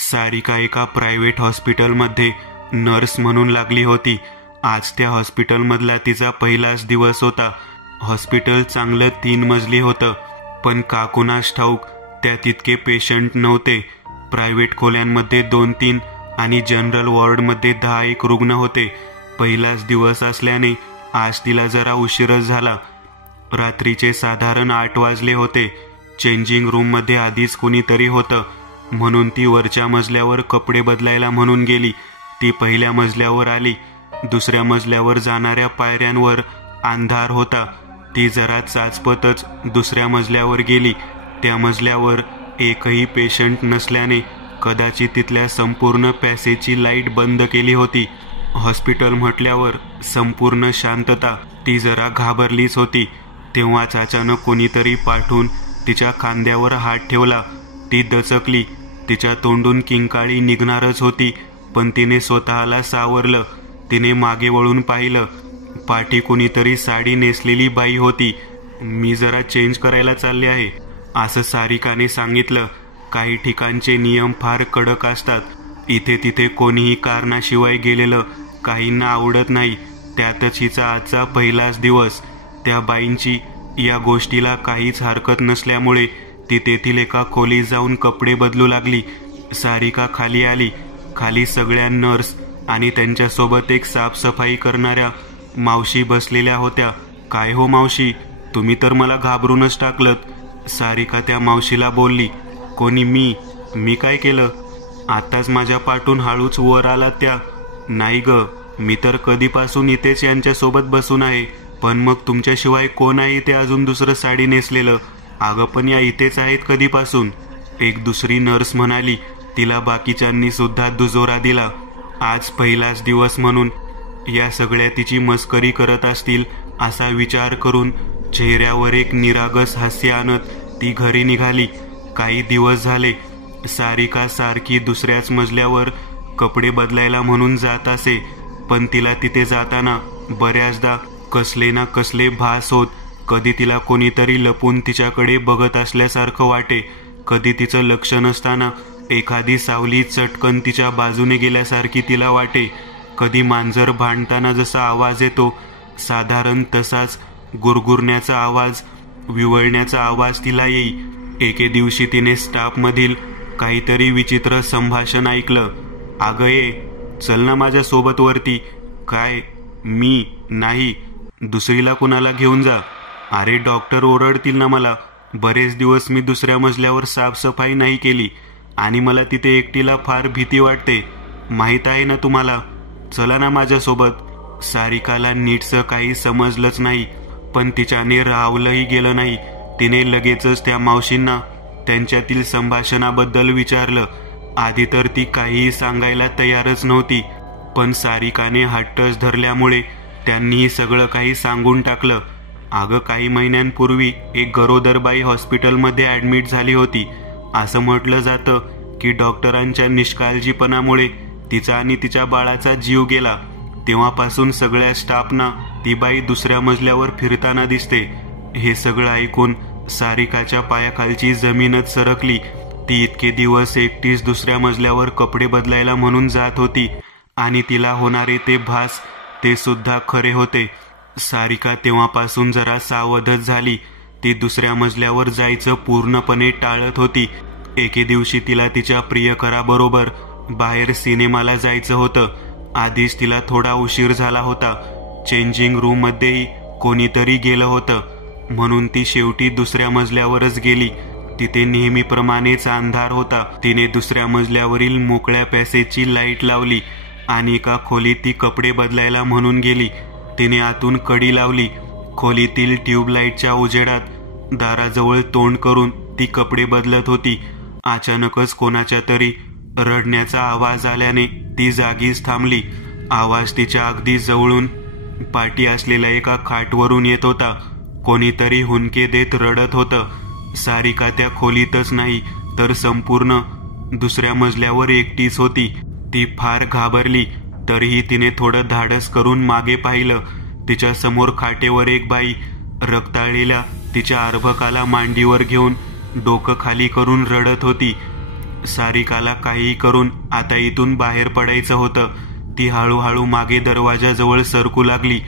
सारिका एका प्रायव्हेट हॉस्पिटलमध्ये नर्स म्हणून लागली होती. आज त्या हॉस्पिटलमधला तिचा पहिलाच दिवस होता. हॉस्पिटल चांगलं 3 मजली होतं, पण का कुणास ठाऊक त्यात इतके पेशंट नव्हते. प्रायव्हेट खोल्यांमध्ये 2-3 आणि जनरल वॉर्डमध्ये 10-1 रुग्ण होते. पहिलाच दिवस असल्याने आज तिला जरा उशीरच झाला. रात्रीचे साधारण 8 वाजले होते. चेंजिंग रूममध्ये आधीच कोणीतरी होतं, म्हणून ती वरच्या मजल्यावर कपडे बदलायला म्हणून गेली. ती पहिल्या मजल्यावर आली. दुसऱ्या मजल्यावर जाणाऱ्या पायऱ्यांवर अंधार होता. ती जरा चाचपतच दुसऱ्या मजल्यावर गेली. त्या मजल्यावर एकही पेशंट नसल्याने कदाचित तिथल्या संपूर्ण पॅसेजची लाईट बंद केली होती. हॉस्पिटल म्हटल्यावर संपूर्ण शांतता. ती जरा घाबरलीच होती. तेव्हाच अचानक कोणीतरी पाठून तिच्या खांद्यावर हात ठेवला. ती दचकली. तिच्या तोंडून किंकाळी निघणारच होती, पण तिने स्वतःला सावरलं. तिने मागे वळून पाहिलं. पाठी कोणीतरी साडी नेसलेली बाई होती. मी जरा चेंज करायला चालले आहे, असं सारिकाने सांगितलं. काही ठिकाणचे नियम फार कडक असतात. इथे तिथे कोणीही कारणाशिवाय गेलेलं काहींना आवडत नाही. त्यातच हिचा आजचा पहिलाच दिवस. त्या बाईंची या गोष्टीला काहीच हरकत नसल्यामुळे ती तेथील एका खोलीत जाऊन कपडे बदलू लागली. सारिका खाली आली. खाली सगळ्या नर्स आणि त्यांच्यासोबत एक साफसफाई करणाऱ्या मावशी बसलेल्या होत्या. काय हो मावशी, तुम्ही तर मला घाबरूनच टाकलत. सारिका त्या मावशीला बोलली. कोणी? मी काय केलं? आताच माझ्या पाठून हळूच वर आला त्या. नाही ग, मी तर कधीपासून इथेच यांच्यासोबत बसून आहे. पण मग तुमच्याशिवाय कोण आहे इथे अजून दुसरं साडी नेसलेलं? अगं पण या इथेच आहेत कधीपासून, एक दुसरी नर्स म्हणाली. तिला बाकीच्यांनी सुद्धा दुजोरा दिला. आज पहिलाच दिवस म्हणून या सगळ्या तिची मस्करी करत असतील असा विचार करून चेहऱ्यावर एक निरागस हास्य आणत ती घरी निघाली. काही दिवस झाले सारिका सारखी दुसऱ्याच मजल्यावर कपडे बदलायला म्हणून जात असे, पण तिला तिथे जाताना बऱ्याचदा कसले ना कसले भास होत. कधी तिला कोणीतरी लपून तिच्याकडे बघत असल्यासारखं वाटे, कधी तिचं लक्ष नसताना एखादी सावली चटकन तिच्या बाजूने गेल्यासारखी तिला वाटे, कधी मांजर भांडताना जसा आवाज येतो साधारण तसाच गुरगुरण्याचा आवाज, विवळण्याचा आवाज तिला येई. एके दिवशी तिने स्टाफमधील काहीतरी विचित्र संभाषण ऐकलं. अगं ये, चल ना माझ्या सोबत वरती. काय? मी नाही, दुसरीला कुणाला घेऊन जा. अरे डॉक्टर ओरडतील ना मला. बरेच दिवस मी दुसऱ्या मजल्यावर साफसफाई नाही केली आणि मला तिथे एकटीला फार भीती वाटते, माहीत आहे ना तुम्हाला. चला ना माझ्यासोबत. सारिकाला नीटसं काही समजलंच नाही, पण तिच्याने राहवलंही गेलं नाही. तिने लगेचच त्या मावशींना त्यांच्यातील संभाषणाबद्दल विचारलं. आधी तर ती काहीही सांगायला तयारच नव्हती, पण सारिकाने हट्टच धरल्यामुळे त्यांनीही सगळं काही सांगून टाकलं. अगं काही महिन्यांपूर्वी एक गरोदर बाई हॉस्पिटलमध्ये ॲडमिट झाली होती. असं म्हटलं जातं की डॉक्टरांच्या निष्काळजीपणामुळे तिचा आणि तिच्या बाळाचा जीव गेला. तेव्हापासून सगळ्या स्टाफना ती बाई दुसऱ्या मजल्यावर फिरताना दिसते. हे सगळं ऐकून सारिकाच्या पायाखालची जमीनच सरकली. ती इतके दिवस एकटीच दुसऱ्या मजल्यावर कपडे बदलायला म्हणून जात होती आणि तिला होणारे ते भास ते सुद्धा खरे होते. सारिका तेव्हापासून जरा सावधच झाली. ती दुसऱ्या मजल्यावर जायचं पूर्णपणे टाळत होती. एके दिवशी तिला तिच्या प्रियकराबरोबर बाहेर सिनेमाला जायचं होतं. आधीच तिला थोडा उशीर झाला होता. चेंजिंग रूममध्येही कोणीतरी गेलं होतं, म्हणून ती शेवटी दुसऱ्या मजल्यावरच गेली. तिथे नेहमीप्रमाणेच अंधार होता. तिने दुसऱ्या मजल्यावरील मोकळ्या पॅसेजची लाईट लावली आणि एका खोलीत ती कपडे बदलायला म्हणून गेली. तिने आतून कडी लावली. खोलीतील ट्यूबलाईटच्या उजेडात दाराजवळ तोंड करून ती कपडे बदलत होती. अचानकच कोणाच्या तरी रडण्याचा आवाज आल्याने ती जागीच थांबली. आवाज तिच्या अगदी जवळून पाठी असलेल्या एका खाटवरून येत होता. कोणीतरी हुंदके देत रडत होतं. सारिका त्या खोलीतच नाही तर संपूर्ण दुसऱ्या मजल्यावर एकटीच होती. ती फार घाबरली. तरीही तिने थोडं धाडस करून मागे पाहिलं. तिच्या समोर खाटेवर एक बाई रक्ताळलेल्या तिच्या अर्भकाला मांडीवर घेऊन डोकं खाली करून रडत होती. सारिकाला काहीही करून आता इथून बाहेर पडायचं होतं. ती हळूहळू मागे दरवाजाजवळ सरकू लागली.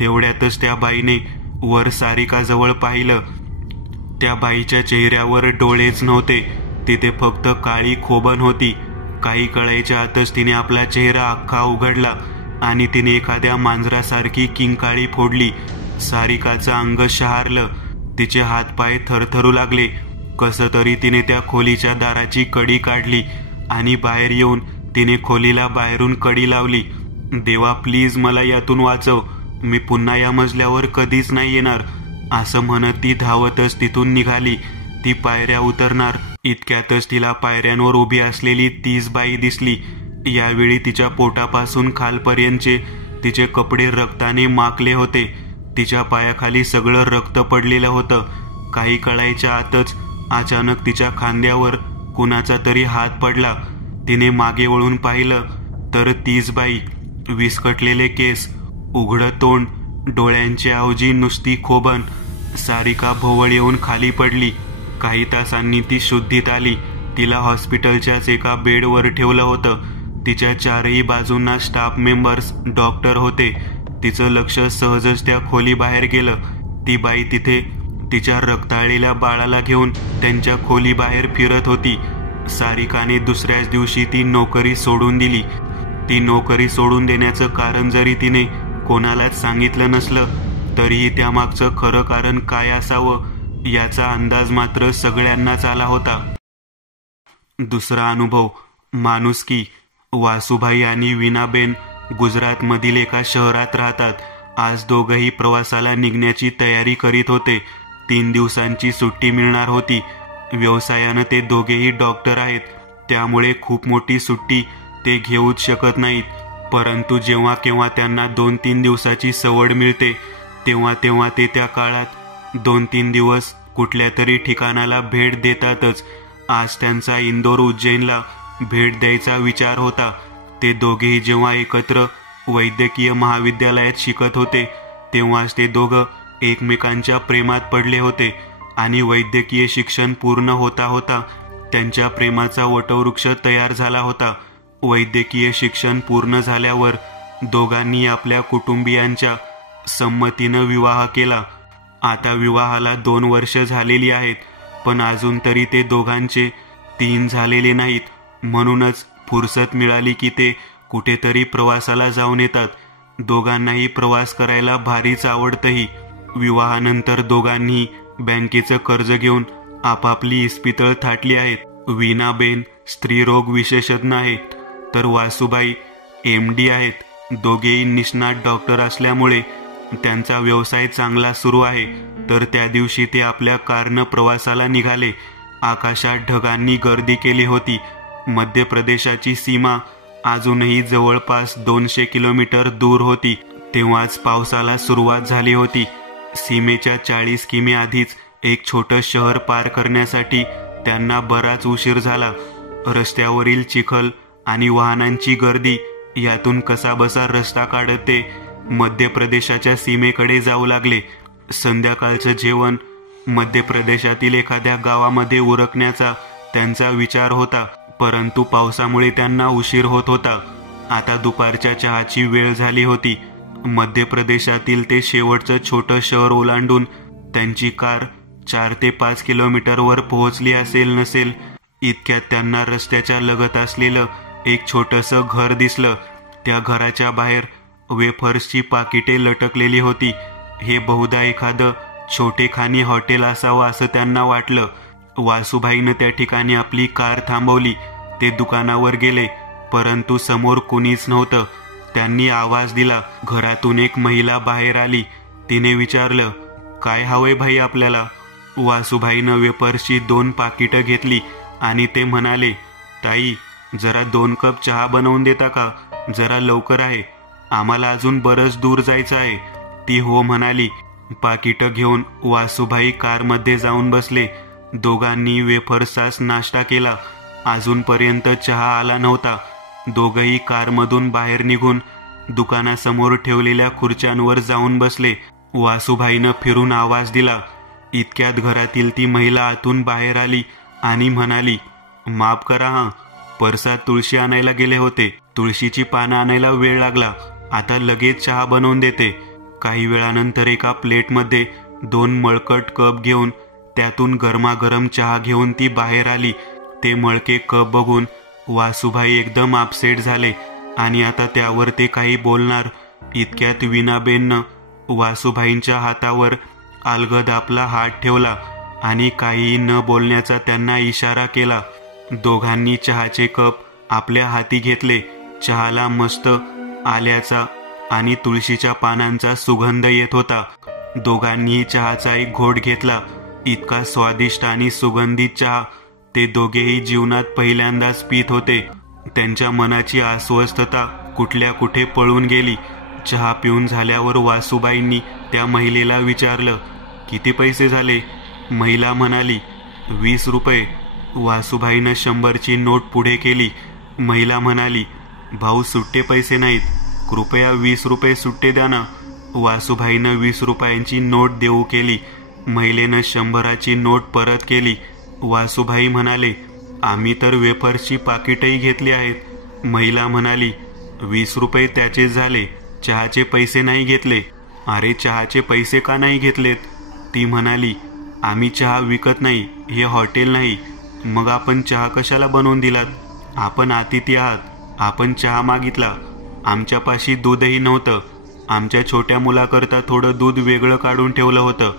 तेवढ्यातच त्या बाईने वर सारिकाजवळ पाहिलं. त्या बाईच्या चेहऱ्यावर डोळेच नव्हते, तिथे फक्त काळी खोबण होती. काही कळायच्या आतच तिने आपला चेहरा अख्खा उघडला आणि तिने एखाद्या मांजरासारखी किंकाळी फोडली. सारिकाचं अंग शहारलं, तिचे हातपाय थरथरू लागले. कसं तरी तिने त्या खोलीच्या दाराची कडी काढली आणि बाहेर येऊन तिने खोलीला बाहेरून कडी लावली. देवा प्लीज मला यातून वाचव, मी पुन्हा या मजल्यावर कधीच नाही येणार, असं म्हणत ती धावतच तिथून निघाली. ती पायऱ्या उतरणार इतक्यातच तिला पायऱ्यांवर उभी असलेली तीच बाई दिसली. यावेळी तिच्या पोटापासून खालपर्यंतचे तिचे कपडे रक्ताने माखले होते. तिच्या पायाखाली सगळं रक्त पडलेलं होतं. काही कळायच्या आतच अचानक तिच्या खांद्यावर कुणाचा तरी हात पडला. तिने मागे वळून पाहिलं तर तीच बाई, विस्कटलेले केस, उघडं तोंड, डोळ्यांची ऐवजी नुसती खोबण. सारिका भोवळ येऊन खाली पडली. काही तासांनी ती शुद्धीत आली. तिला हॉस्पिटलच्याच एका बेडवर ठेवलं होतं. तिच्या चारही बाजूंना स्टाफ मेंबर्स, डॉक्टर होते. तिचं लक्ष सहजच त्या खोलीबाहेर गेलं. ती बाई तिथे तिच्या रक्ताळलेल्या बाळाला घेऊन त्यांच्या खोलीबाहेर फिरत होती. सारिकाने दुसऱ्याच दिवशी ती नोकरी सोडून दिली. ती नोकरी सोडून देण्याचं कारण जरी तिने कोणालाच सांगितलं नसलं तरीही त्यामागचं खरं कारण काय असावं याचा अंदाज मात्र सगळ्यांनाच आला होता. दुसरा अनुभव, माणुसकी. वासुबाई आणि वीणाबेन गुजरातमधील एका शहरात राहतात. आज दोघंही प्रवासाला निघण्याची तयारी करीत होते. 3 दिवसांची सुट्टी मिळणार होती. व्यवसायानं ते दोघेही डॉक्टर आहेत, त्यामुळे खूप मोठी सुट्टी ते घेऊच शकत नाहीत. परंतु जेव्हा केव्हा त्यांना 2-3 दिवसाची सवड मिळते तेव्हा तेव्हा ते त्या काळात 2-3 दिवस कुठल्या तरी ठिकाणाला भेट देतातच. आज त्यांचा इंदोर, उज्जैनला भेट द्यायचा विचार होता. ते दोघेही जेव्हा एकत्र वैद्यकीय महाविद्यालयात शिकत होते तेव्हाच ते दोघं एकमेकांच्या प्रेमात पडले होते आणि वैद्यकीय शिक्षण पूर्ण होता होता त्यांच्या प्रेमाचा वटवृक्ष तयार झाला होता. वैद्यकीय शिक्षण पूर्ण झाल्यावर दोघांनी आपल्या कुटुंबियांच्या संमतीनं विवाह केला. आता विवाहाला 2 वर्ष झालेली आहेत, पण अजून तरी ते दोघांचे 3 झालेले नाहीत. म्हणूनच फुरसत मिळाली की ते कुठेतरी प्रवासाला जाऊन येतात. दोघांनाही प्रवास करायला भारीच आवडतंही. विवाहानंतर दोघांनी बँकेचं कर्ज घेऊन आपापली इस्पितळ थाटली आहेत. वीणाबेन स्त्रीरोग विशेषज्ञ आहेत तर वासुबाई MD आहेत. दोघेही निष्णात डॉक्टर असल्यामुळे त्यांचा व्यवसाय चांगला सुरू आहे. तर त्या दिवशी ते आपल्या कारनं प्रवासाला निघाले. आकाशात ढगांनी गर्दी केली होती. मध्य प्रदेशाची सीमा अजूनही जवळपास 200 किलोमीटर दूर होती. तेव्हाच पावसाला सुरुवात झाली होती. सीमेच्या 40 किमी आधीच एक छोटं शहर पार करण्यासाठी त्यांना बराच उशीर झाला. रस्त्यावरील चिखल आणि वाहनांची गर्दी यातून कसाबसा रस्ता काढत ते मध्य प्रदेशाच्या सीमेकडे जाऊ लागले. संध्याकाळचं जेवण मध्य प्रदेशातील एखाद्या गावामध्ये उरकण्याचा त्यांचा विचार होता, परंतु पावसामुळे त्यांना उशीर होत होता. आता दुपारच्या चहाची वेळ झाली होती. मध्य प्रदेशातील ते शेवटचं छोटं शहर ओलांडून त्यांची कार 4 ते 5 किलोमीटरवर पोहोचली असेल नसेल इतक्यात त्यांना रस्त्याच्या लगत असलेलं एक छोटंसं घर दिसलं. त्या घराच्या बाहेर वेफर्सची पाकिटे लटकलेली होती. हे बहुधा एखादं छोटेखानी हॉटेल असावं असं त्यांना वाटलं. वासुबाईनं त्या ठिकाणी आपली कार थांबवली. ते दुकानावर गेले, परंतु समोर कुणीच नव्हतं. त्यांनी आवाज दिला. घरातून एक महिला बाहेर आली. तिने विचारलं, काय हवंय भाई आपल्याला? वासुबाईनं वेफर्सची 2 पाकिटं घेतली आणि ते म्हणाले, ताई जरा 2 कप चहा बनवून देता का? जरा लवकर आहे, आम्हाला अजून बरंच दूर जायचं आहे. ती हो म्हणाली. पाकिटं घेऊन वासुबाई कारमध्ये जाऊन बसले. दोघांनी वेफर्सचाच नाश्ता केला. अजूनपर्यंत चहा आला नव्हता. दोघंही कारमधून बाहेर निघून दुकानासमोर ठेवलेल्या खुर्च्यांवर जाऊन बसले. वासुबाईनं फिरून आवाज दिला. इतक्यात घरातील ती महिला आतून बाहेर आली आणि म्हणाली, माफ करा हां, परसात तुळशी आणायला गेले होते. तुळशीची पानं आणायला वेळ लागला. आता लगेच चहा बनवून देते. काही वेळानंतर एका प्लेटमध्ये 2 मळकट कप घेऊन त्यातून गरमागरम चहा घेऊन ती बाहेर आली. ते मळके कप बघून वासूबाई एकदम अपसेट झाले आणि आता त्यावर ते काही बोलणार इतक्यात वीणाबेननं वासूबाईंच्या हातावर अलगद आपला हात ठेवला आणि काहीही न बोलण्याचा त्यांना इशारा केला. दोघांनी चहाचे कप आपल्या हाती घेतले. चहाला मस्त आल्याचा आणि तुळशीच्या पानांचा सुगंध येत होता. दोघांनीही चहाचा एक घोट घेतला. इतका स्वादिष्ट आणि सुगंधित चहा ते दोघेही जीवनात पहिल्यांदाच पीत होते. त्यांच्या मनाची अस्वस्थता कुठल्या कुठे पळून गेली. चहा पिऊन झाल्यावर वासूबाईंनी त्या महिलेला विचारलं, किती पैसे झाले? महिला म्हणाली, 20 रुपये. वासूबाईनं 100ची नोट पुढे केली. महिला म्हणाली, भाऊ सुट्टे पैसे नाहीत, कृपया 20 रुपये सुट्टे द्या ना. वासूबाईनं 20 रुपयांची नोट देऊ केली. महिलेनं 100ची नोट परत केली. वासूबाई म्हणाले, आम्ही तर वेफर्सची पाकिटही घेतली आहेत. महिला म्हणाली, 20 रुपये त्याचेच झाले, चहाचे पैसे नाही घेतले. अरे चहाचे पैसे का नाही घेतलेत? ती म्हणाली, आम्ही चहा विकत नाही, हे हॉटेल नाही. मग आपण चहा कशाला बनवून दिलात? आपण अतिथी आहात. आपण चहा मागितला. आमच्यापाशी दूधही नव्हतं. आमच्या छोट्या मुलाकरता थोडं दूध वेगळं काढून ठेवलं होतं,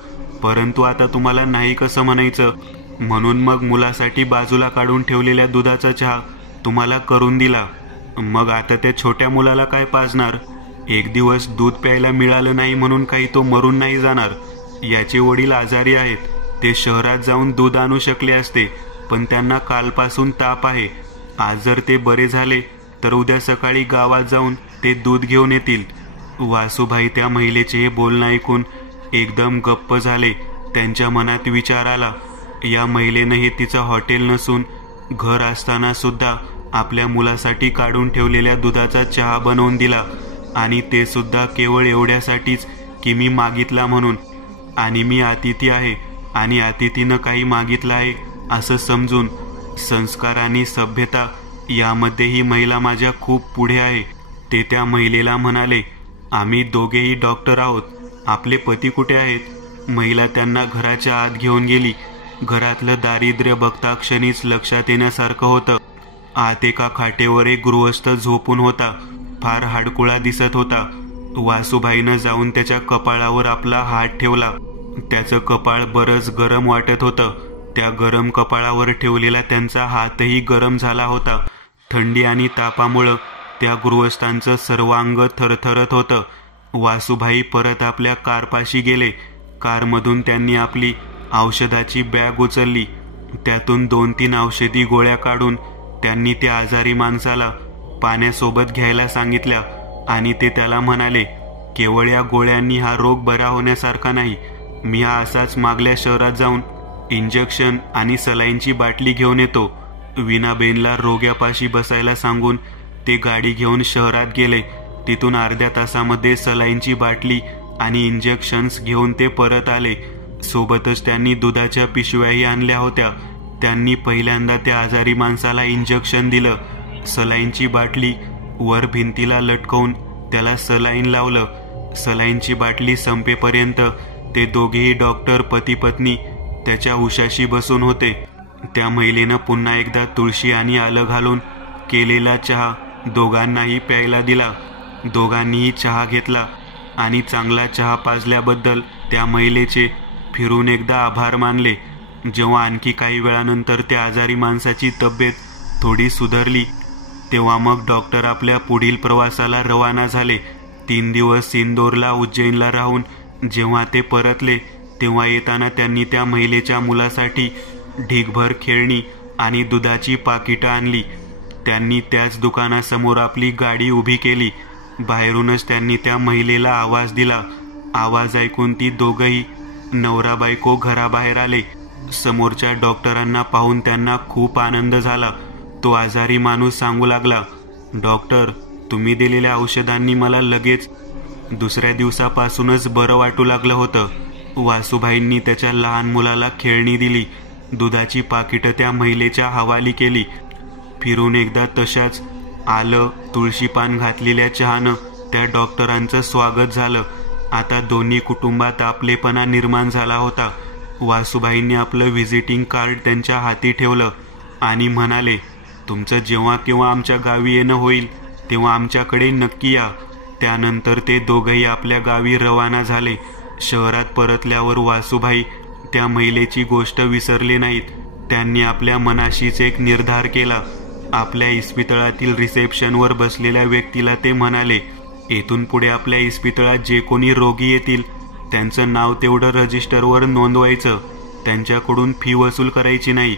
परंतु आता तुम्हाला नाही कसं म्हणायचं, म्हणून मग मुलासाठी बाजूला काढून ठेवलेल्या दुधाचा चहा तुम्हाला करून दिला. मग आता त्या छोट्या मुलाला काय पाजणार? एक दिवस दूध प्यायला मिळालं नाही म्हणून काही तो मरून नाही जाणार. याचे वडील आजारी आहेत. ते शहरात जाऊन दूध आणू शकले असते, पण त्यांना कालपासून ताप आहे. आज जर ते बरे झाले तर उद्या सकाळी गावात जाऊन ते दूध घेऊन येतील. वासूबाई त्या महिलेचे हे बोलणं ऐकून एकदम गप्प झाले. त्यांच्या मनात विचार आला, या महिलेनं हे तिचं हॉटेल नसून घर असताना सुद्धा आपल्या मुलासाठी काढून ठेवलेल्या दुधाचा चहा बनवून दिला, आणि ते सुद्धा केवळ एवढ्यासाठीच की मी मागितला म्हणून. आणि मी अतिथी आहे आणि अतिथीनं काही मागितलं आहे असं समजून. संस्कार आणि सभ्यता यामध्ये ही महिला माझ्या खूप पुढे आहे. ते त्या महिलेला म्हणाले, आम्ही दोघेही डॉक्टर आहोत. आपले पती कुठे आहेत? महिला त्यांना घराच्या आत घेऊन गेली. घरातलं दारिद्र्य बघता क्षणीच लक्षात येण्यासारखं होतं. आत एका खाटेवर एक गृहस्थ झोपून होता. फार हाडकुळा दिसत होता. वासूबाईनं जाऊन त्याच्या कपाळावर आपला हात ठेवला. त्याचं कपाळ बरंच गरम वाटत होतं. त्या गरम कपाळावर ठेवलेला त्यांचा हातही गरम झाला होता. थंडी आणि तापामुळं त्या गृहस्थांचं सर्वांग थरथरत होतं. वासूबाई परत आपल्या कारपाशी गेले. कारमधून त्यांनी आपली औषधाची बॅग उचलली. त्यातून 2-3 औषधी गोळ्या काढून त्यांनी त्या आजारी माणसाला पाण्यासोबत घ्यायला सांगितल्या आणि ते त्याला म्हणाले, केवळ या गोळ्यांनी हा रोग बरा होण्यासारखा नाही. मी हा असाच मागल्या शहरात जाऊन इंजेक्शन आणि सलाईनची बाटली घेऊन येतो. वीणाबेनला रोग्यापाशी बसायला सांगून ते गाडी घेऊन शहरात गेले. तिथून अर्ध्या तासामध्ये सलाईनची बाटली आणि इंजेक्शन्स घेऊन ते परत आले. सोबतच त्यांनी दुधाच्या पिशव्याही आणल्या होत्या. त्यांनी पहिल्यांदा त्या आजारी माणसाला इंजेक्शन दिलं. सलाईनची बाटली वर भिंतीला लटकवून त्याला सलाईन लावलं. सलाईनची बाटली संपेपर्यंत ते दोघेही डॉक्टर पती पत्नी त्याच्या उशाशी बसून होते. त्या महिलेनं पुन्हा एकदा तुळशी आणि आलं घालून केलेला चहा दोघांनाही प्यायला दिला. दोघांनीही चहा घेतला आणि चांगला चहा पाजल्याबद्दल त्या महिलेचे फिरून एकदा आभार मानले. जेव्हा आणखी काही वेळानंतर त्या आजारी माणसाची तब्येत थोडी सुधारली, तेव्हा मग डॉक्टर आपल्या पुढील प्रवासाला रवाना झाले. 3 दिवस इंदोरला उज्जैनला राहून जेव्हा ते परतले, तेव्हा येताना त्यांनी त्या महिलेच्या मुलासाठी ढीगभर खेळणी आणि दुधाची पाकिटं आणली. त्यांनी त्याच दुकानासमोर आपली गाडी उभी केली. बाहेरूनच त्यांनी त्या महिलेला आवाज दिला. आवाज ऐकून ती दोघंही नवरा बायको घराबाहेर आले. समोरच्या डॉक्टरांना पाहून त्यांना खूप आनंद झाला. तो आजारी माणूस सांगू लागला, डॉक्टर, तुम्ही दिलेल्या औषधांनी मला लगेच दुसऱ्या दिवसापासूनच बरं वाटू लागलं होतं. वासूबाईंनी त्याच्या लहान मुलाला खेळणी दिली. दुधाची पाकिटं त्या महिलेच्या हवाली केली. फिरून एकदा तशाच आलं तुळशी पान घातलेल्या चहानं त्या डॉक्टरांचं स्वागत झालं. आता दोन्ही कुटुंबात आपलेपणा निर्माण झाला होता. वासूबाईंनी आपलं व्हिजिटिंग कार्ड त्यांच्या हाती ठेवलं आणि म्हणाले, तुमचं जेव्हा केव्हा आमच्या गावी येणं होईल तेव्हा आमच्याकडे नक्की या. त्यानंतर ते दोघंही आपल्या गावी रवाना झाले. शहरात परतल्यावर वासूबाई त्या महिलेची गोष्ट विसरले नाहीत. त्यांनी आपल्या मनाशीच एक निर्धार केला. आपल्या इस्पितळातील रिसेप्शनवर बसलेल्या व्यक्तीला ते म्हणाले, येथून पुढे आपल्या इस्पितळात जे कोणी रोगी येतील त्यांचं नाव तेवढं रजिस्टरवर नोंदवायचं. त्यांच्याकडून फी वसूल करायची नाही.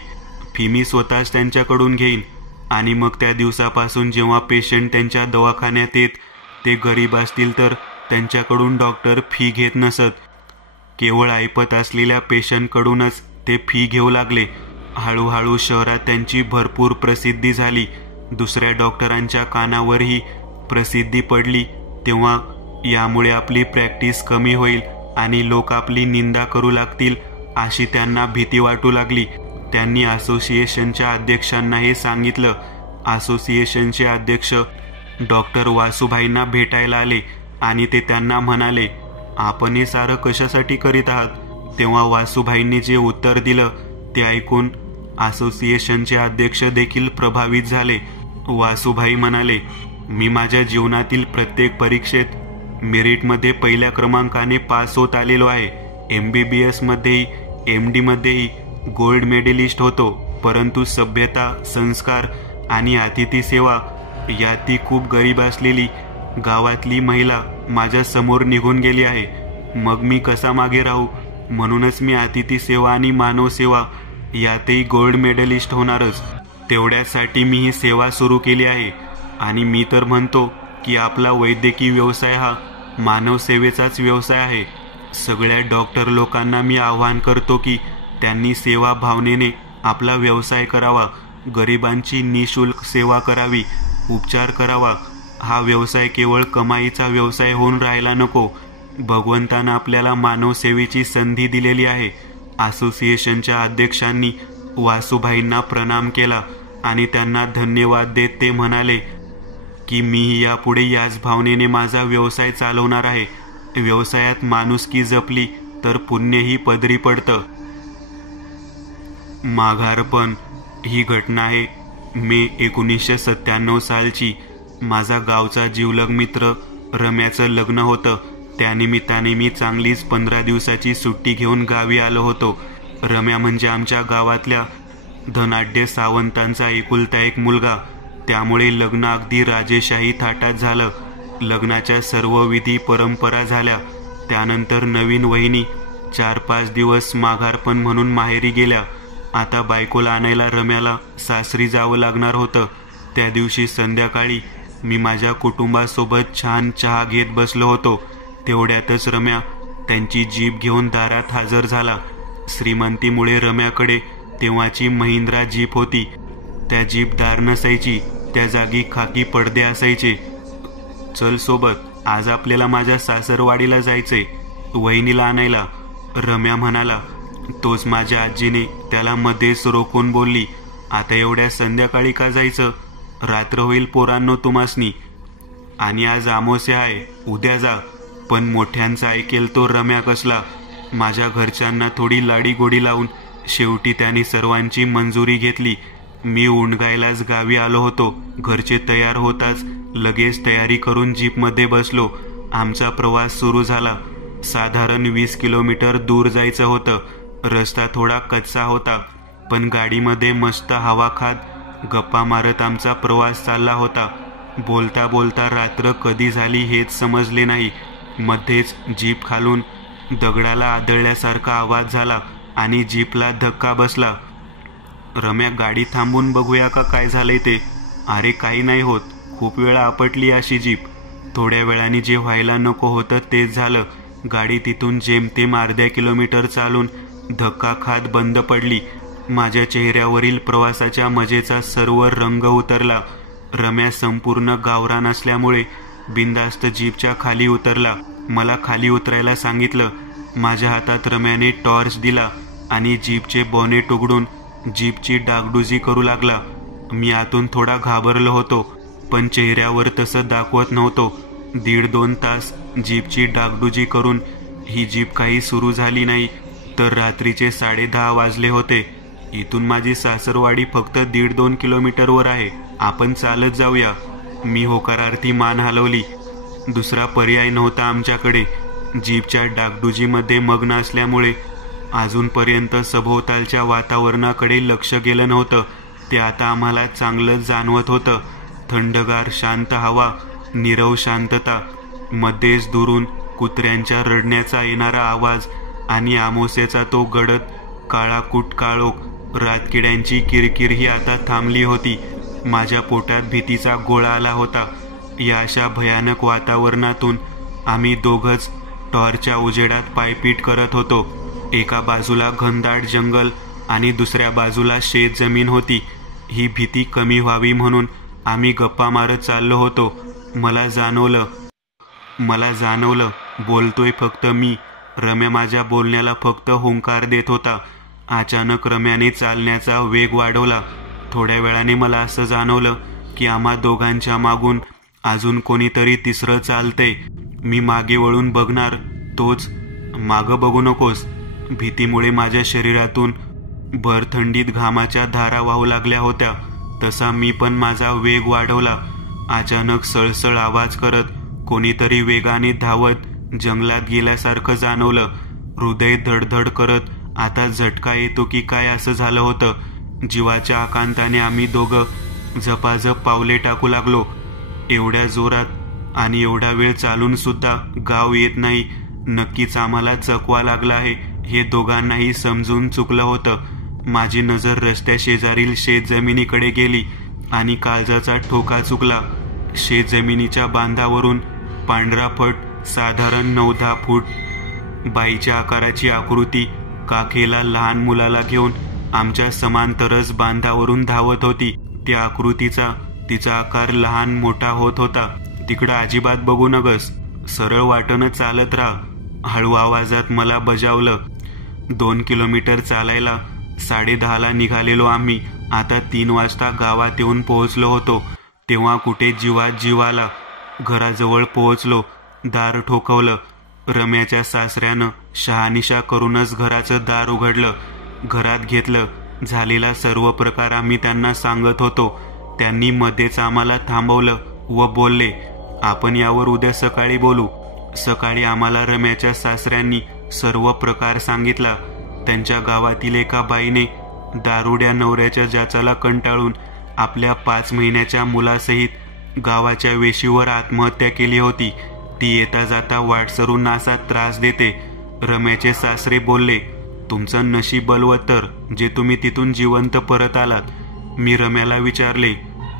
फी मी स्वतःच त्यांच्याकडून घेईन. आणि मग त्या दिवसापासून जेव्हा पेशंट त्यांच्या दवाखान्यात येत ते गरीब असतील तर त्यांच्याकडून डॉक्टर फी घेत नसत. केवळ ऐपत असलेल्या पेशंटकडूनच ते फी घेऊ लागले. हळूहळू शहरात त्यांची भरपूर प्रसिद्धी झाली. दुसऱ्या डॉक्टरांच्या कानावरही प्रसिद्धी पडली. तेव्हा यामुळे आपली प्रॅक्टिस कमी होईल आणि लोक आपली निंदा करू लागतील अशी त्यांना भीती वाटू लागली. त्यांनी असोसिएशनच्या अध्यक्षांना हे सांगितलं. असोसिएशनचे अध्यक्ष डॉक्टर वासूबाईंना भेटायला आले आणि ते त्यांना म्हणाले, आपण हे सारं कशासाठी करीत आहात? तेव्हा वासूबाईंनी जे उत्तर दिलं ते ऐकून असोसिएशनचे अध्यक्ष देखील प्रभावित झाले. वासूबाई म्हणाले, मी माझ्या जीवनातील प्रत्येक परीक्षेत मेरिटमध्ये पहिल्या क्रमांकाने पास होत आलेलो आहे. MBBS मध्येही MD मध्येही गोल्ड मेडलिस्ट होतो. परंतु सभ्यता, संस्कार आणि अतिथी सेवा यात ती खूप गरीब असलेली गावातली महिला माझ्या समोर निघून गेली आहे. मग मी कसा मागे राहू? म्हणूनच मी अतिथी सेवा आणि मानव सेवा यातही गोल्ड मेडलिस्ट होणारच. तेवढ्यासाठी मी ही सेवा सुरू केली आहे. आणि मी तर म्हणतो की आपला वैद्यकीय व्यवसाय हा मानव सेवेचाच व्यवसाय आहे. सगळ्या डॉक्टर लोकांना मी आवाहन करतो की त्यांनी सेवा भावनेने आपला व्यवसाय करावा. गरिबांची निशुल्क सेवा करावी, उपचार करावा. हा व्यवसाय केवळ कमाईचा व्यवसाय होऊन राहायला नको. भगवंतानं आपल्याला मानव सेवेची संधी दिलेली आहे. असोसिएशनच्या अध्यक्षांनी वासूबाईंना प्रणाम केला आणि त्यांना धन्यवाद देत ते म्हणाले की मीही यापुढे याच भावनेने माझा व्यवसाय चालवणार आहे. व्यवसायात माणुसकी जपली तर पुण्यही पदरी पडतं. माघारपण ही घटना आहे मे 1997 सालची. माझा गावचा जिवलग मित्र रम्याचं लग्न होतं. त्यानिमित्ताने मी चांगलीच 15 दिवसाची सुट्टी घेऊन गावी आलो होतो. रम्या म्हणजे आमच्या गावातल्या धनाढ्य सावंतांचा एकुलता एक मुलगा. त्यामुळे लग्न अगदी राजेशाही थाटात झालं. लग्नाच्या सर्व विधी परंपरा झाल्या. त्यानंतर नवीन वहिनी 4-5 दिवस माघारपण म्हणून माहेरी गेल्या. आता बायकोला आणायला रम्याला सासरी जावं लागणार होतं. त्या दिवशी संध्याकाळी मी माझ्या कुटुंबासोबत छान चहा घेत बसलो होतो. तेवढ्यातच रम्या त्यांची जीप घेऊन दारात हजर झाला. श्रीमंतीमुळे रम्याकडे तेव्हाची महिंद्रा जीप होती. त्या जीप दार नसायची, त्या जागी खाकी पडदे असायचे. चल सोबत, आज आपल्याला माझ्या सासरवाडीला जायचंय वहिनीला आणायला, रम्या म्हणाला. तोच माझ्या आजीने त्याला मध्येच रोखून बोलली, आता एवढ्या संध्याकाळी का जायचं? रात्र होईल पोरांनो तुम्हासनी. आणि आज अमावस्या आहे, उद्या जा. पण मोठ्यांचा ऐकेल तो रम्या कसला. माझ्या घरच्यांना थोडी लाडीगोडी लावून शेवटी त्याने सर्वांची मंजुरी घेतली. मी उंडगायलाच गावी आलो होतो. घरचे तयार होताच लगेच तयारी करून जीपमध्ये बसलो. आमचा प्रवास सुरू झाला. साधारण 20 किलोमीटर दूर जायचं होतं. रस्ता थोडा कच्चा होता, पण गाडीमध्ये मस्त हवा खात गप्पा मारत आमचा प्रवास चालला होता. बोलता बोलता रात्र कधी झाली हेच समजले नाही. मध्येच जीप खालून दगडाला आदळल्यासारखा आवाज झाला आणि जीपला धक्का बसला. रम्या, गाडी थांबून बघूया का काय झालंय ते? अरे काही नाही होत, खूप वेळा आपटली अशी जीप. थोड्या वेळाने जे व्हायला नको होतं तेच झालं. गाडी तिथून जेमतेम अर्ध्या किलोमीटर चालून धक्का खात बंद पडली. माझ्या चेहऱ्यावरील प्रवासाच्या मजेचा सर्व रंग उतरला. रम्या संपूर्ण गावरान असल्यामुळे बिंदास्त जीपच्या खाली उतरला. मला खाली उतरायला सांगितलं. माझ्या हातात रम्याने टॉर्च दिला आणि जीपचे बॉनेट उघडून जीपची डागडुजी करू लागला. मी आतून थोडा घाबरलो होतो, पण चेहऱ्यावर तसं दाखवत नव्हतो. 1.5-2 तास जीपची डागडुजी करून ही जीप काही सुरू झाली नाही तर रात्रीचे 10:30 वाजले होते. इथून माझी सासरवाडी फक्त 1.5-2 किलोमीटरवर आहे. आपण चालत जाऊया. मी होकारार्थी मान हलवली. दुसरा पर्याय नव्हता आमच्याकडे. जीपच्या डागडुजीमध्ये मग्न असल्यामुळे अजूनपर्यंत सभोवतालच्या वातावरणाकडे लक्ष गेलं नव्हतं. ते आता आम्हाला चांगलंच जाणवत होतं. थंडगार शांत हवा, नीरव शांतता, मध्येच दुरून कुत्र्यांच्या रडण्याचा येणारा आवाज आणि आमोसेचा तो गडद काळाकुट काळोख. रातकिड्यांची किरकिर ही आता थांबली होती. माझ्या पोटात भीतीचा गोळा आला होता. या अशा भयानक वातावरणातून आम्ही दोघंच टॉर्चच्या उजेडात पायपीट करत होतो. एका बाजूला घनदाट जंगल आणि दुसऱ्या बाजूला शेत जमीन होती. ही भीती कमी व्हावी म्हणून आम्ही गप्पा मारत चाललो होतो. मला जाणवलं बोलतोय फक्त मी. रम्या माझ्या बोलण्याला फक्त हुंकार देत होता. अचानक रम्याने चालण्याचा वेग वाढवला. थोड्या वेळाने मला असं जाणवलं की आम्हा दोघांच्या मागून अजून कोणीतरी तिसरं चालतंय. मी मागे वळून बघणार तोच. मागं बघू नकोस. भीतीमुळे माझ्या शरीरातून भर थंडीत घामाच्या धारा वाहू लागल्या होत्या. तसा मी पण माझा वेग वाढवला. अचानक सळसळ आवाज करत कोणीतरी वेगाने धावत जंगलात गेल्यासारखं जाणवलं. हृदय धडधड करत आता झटका येतो की काय असं झालं होतं. जीवाच्या आकांताने आम्ही दोघं झपाझप पावले टाकू लागलो. एवढ्या जोरात आणि एवढा वेळ चालून सुद्धा गाव येत नाही. नक्कीच आम्हाला चकवा लागला आहे हे दोघांनाही समजून चुकलं होतं. माझी नजर रस्त्या शेजारील शेतजमिनीकडे गेली आणि काळजाचा ठोका चुकला. शेतजमिनीच्या बांधावरून पांढरा फट साधारण 9-10 फूट बाईच्या आकाराची आकृती काखेला लहान मुलाला घेऊन आमच्या समांतरच बांधावरून धावत होती. त्या आकृतीचा तिचा आकार लहान मोठा होत होता. तिकडं अजिबात बघू नगस, सरळ वाटणं चालत राहा, हळू आवाजात मला बजावलं. 2 किलोमीटर चालायला 10:30ला निघालेलो आम्ही. आता 3 वाजता गावात येऊन पोहोचलो होतो. तेव्हा कुठे जीवात जीव आला. घराजवळ पोहोचलो. दार ठोकवलं. रम्याच्या सासऱ्यानं शहानिशा करूनच घराचं दार उघडलं. घरात घेतलं. झालेला सर्व प्रकार आम्ही त्यांना सांगत होतो. त्यांनी मध्येच आम्हाला थांबवलं व बोलले, आपण यावर उद्या सकाळी बोलू. सकाळी आम्हाला रम्याच्या सासऱ्यांनी सर्व प्रकार सांगितला. त्यांच्या गावातील एका बाईने दारुड्या नवऱ्याच्या जाचाला कंटाळून आपल्या 5 महिन्याच्या मुलासहित गावाच्या वेशीवर आत्महत्या केली होती. ती येता जाता वाटसरून नासात त्रास देते. रम्याचे सासरे बोलले, तुमचं नशीब बलवत्तर जे तुम्ही तिथून जिवंत परत आलात. मी रम्याला विचारले,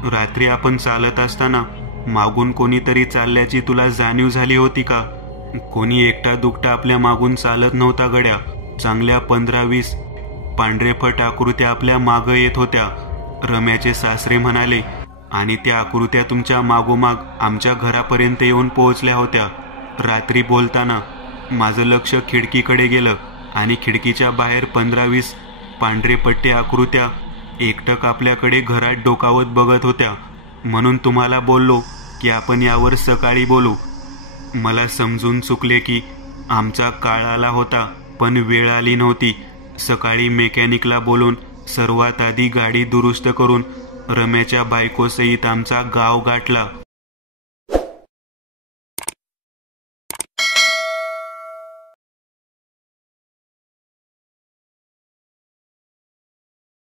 रात्री आपण चालत असताना मागून कोणीतरी चालल्याची तुला जाणीव झाली होती का? कोणी एकटा दुकटा आपल्या मागून चालत नव्हता गड्या. चांगल्या 15-20 पांढरेफट आकृत्या आपल्या मागं येत होत्या. रम्याचे सासरे म्हणाले, आणि त्या आकृत्या तुमच्या मागोमाग आमच्या घरापर्यंत येऊन पोहोचल्या होत्या. रात्री बोलताना माझं लक्ष खिडकीकडे गेलं आणि खिडकीच्या बाहेर 15-20 पांढरेपट्टे आकृत्या एकटक आपल्याकडे घरात डोकावत बघत होत्या. म्हणून तुम्हाला बोललो की आपण यावर सकाळी बोलू. मला समजून चुकले की आमचा काळ आला होता पण वेळ आली नव्हती. सकाळी मेकॅनिकला बोलून सर्वात आधी गाडी दुरुस्त करून रम्याच्या बायकोसहित आमचा गाव गाठला.